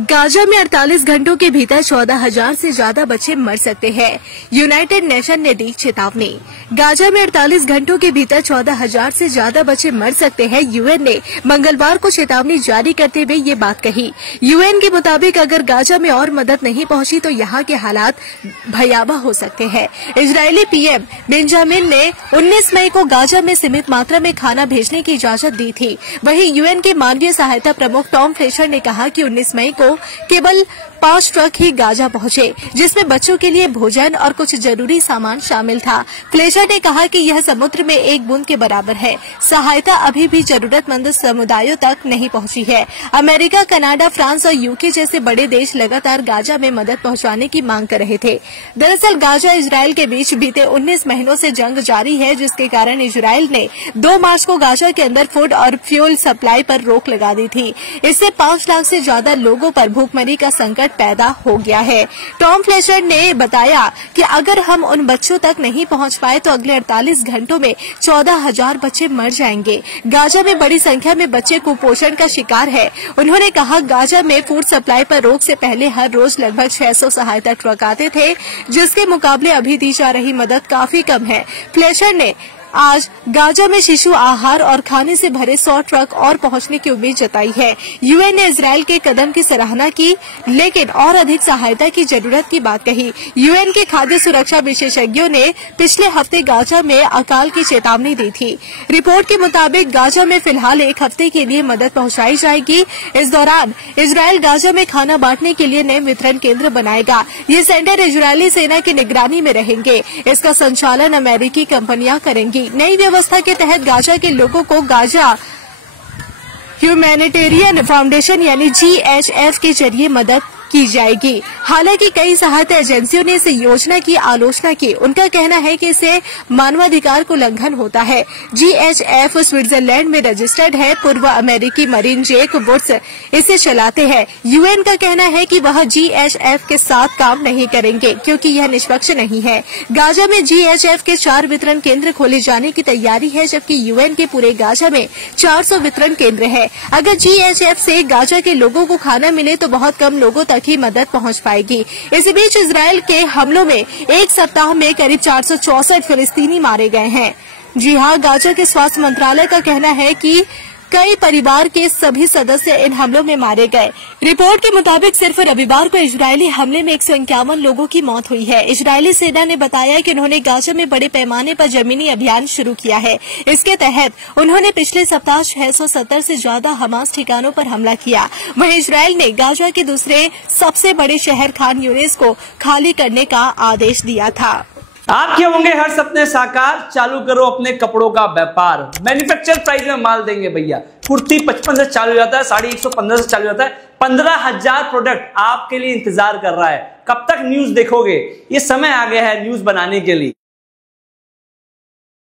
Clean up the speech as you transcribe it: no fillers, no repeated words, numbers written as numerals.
Gaza में 48 घंटों के भीतर 14,000 से ज्यादा बच्चे मर सकते हैं। यूनाइटेड नेशन ने दी चेतावनी। गाजा में 48 घंटों के भीतर 14,000 से ज्यादा बच्चे मर सकते हैं। यूएन ने मंगलवार को चेतावनी जारी करते हुए ये बात कही। यूएन के मुताबिक अगर गाजा में और मदद नहीं पहुंची तो यहाँ के हालात भयावह हो सकते हैं। इजरायली पीएम बेंजामिन ने 19 मई को गाजा में सीमित मात्रा में खाना भेजने की इजाजत दी थी। वहीं यूएन के मानवीय सहायता प्रमुख टॉम फ्लेचर ने कहा कि 19 मई को केवल 5 ट्रक ही गाजा पहुंचे, जिसमें बच्चों के लिए भोजन और कुछ जरूरी सामान शामिल था। फ्लेचर ने कहा कि यह समुद्र में एक बूंद के बराबर है। सहायता अभी भी जरूरतमंद समुदायों तक नहीं पहुंची है। अमेरिका, कनाडा, फ्रांस और यूके जैसे बड़े देश लगातार गाजा में मदद पहुंचाने की मांग कर रहे थे। दरअसल गाजा इजरायल के बीच बीते 19 महीनों से जंग जारी है, जिसके कारण इजरायल ने 2 मार्च को गाजा के अंदर फूड और फ्यूल सप्लाई पर रोक लगा दी थी। इससे 5 लाख से ज्यादा लोगों पर भूखमरी का संकट पैदा हो गया है। टॉम फ्लेचर ने बताया कि अगर हम उन बच्चों तक नहीं पहुंच पाए तो अगले 48 घंटों में 14,000 बच्चे मर जाएंगे। गाजा में बड़ी संख्या में बच्चे कुपोषण का शिकार है। उन्होंने कहा, गाजा में फूड सप्लाई पर रोक से पहले हर रोज लगभग 600 सहायता ट्रक आते थे, जिसके मुकाबले अभी दी जा रही मदद काफी कम है। फ्लेचर ने आज गाजा में शिशु आहार और खाने से भरे 100 ट्रक और पहुंचने की उम्मीद जताई है। यूएन ने इजरायल के कदम की सराहना की, लेकिन और अधिक सहायता की जरूरत की बात कही। यूएन के खाद्य सुरक्षा विशेषज्ञों ने पिछले हफ्ते गाजा में अकाल की चेतावनी दी थी। रिपोर्ट के मुताबिक गाजा में फिलहाल 1 हफ्ते के लिए मदद पहुंचाई जाएगी। इस दौरान इजरायल गाजा में खाना बांटने के लिए नए वितरण केंद्र बनाएगा। ये सेंटर इजरायली सेना की निगरानी में रहेंगे। इसका संचालन अमेरिकी कंपनियां करेंगी। नई व्यवस्था के तहत गाजा के लोगों को गाजा ह्यूमैनिटेरियन फाउंडेशन यानी GHF के जरिए मदद की जाएगी। हालांकि कई सहायता एजेंसियों ने इस योजना की आलोचना की। उनका कहना है कि इससे मानवाधिकार को उल्लंघन होता है। GHF स्विट्जरलैंड में रजिस्टर्ड है। पूर्व अमेरिकी मरीन जेक वुड्स इसे चलाते हैं। यूएन का कहना है कि वह GHF के साथ काम नहीं करेंगे, क्योंकि यह निष्पक्ष नहीं है। गाजा में GHF के 4 वितरण केंद्र खोले जाने की तैयारी है, जबकि यूएन के पूरे गाजा में 400 वितरण केंद्र है। अगर GHF से गाजा के लोगों को खाना मिले तो बहुत कम लोगों तक ही मदद पहुंच पाएगी। इसी बीच इजरायल के हमलों में एक सप्ताह में करीब 464 फिलिस्तीनी मारे गए हैं। जी हां, गाजा के स्वास्थ्य मंत्रालय का कहना है कि कई परिवार के सभी सदस्य इन हमलों में मारे गए। रिपोर्ट के मुताबिक सिर्फ रविवार को इजरायली हमले में 151 लोगों की मौत हुई है। इजरायली सेना ने बताया कि उन्होंने गाजा में बड़े पैमाने पर जमीनी अभियान शुरू किया है। इसके तहत उन्होंने पिछले सप्ताह 670 से ज्यादा हमास ठिकानों पर हमला किया। वहीं इजरायल ने गाजा के दूसरे सबसे बड़े शहर खान यूनिस को खाली करने का आदेश दिया था। आपके होंगे हर सपने साकार, चालू करो अपने कपड़ों का व्यापार। मैन्युफैक्चर प्राइस में माल देंगे भैया। कुर्ती 55 से चालू हो जाता है, साड़ी 115 से चालू हो जाता है। 15,000 प्रोडक्ट आपके लिए इंतजार कर रहा है। कब तक न्यूज देखोगे? ये समय आ गया है न्यूज बनाने के लिए।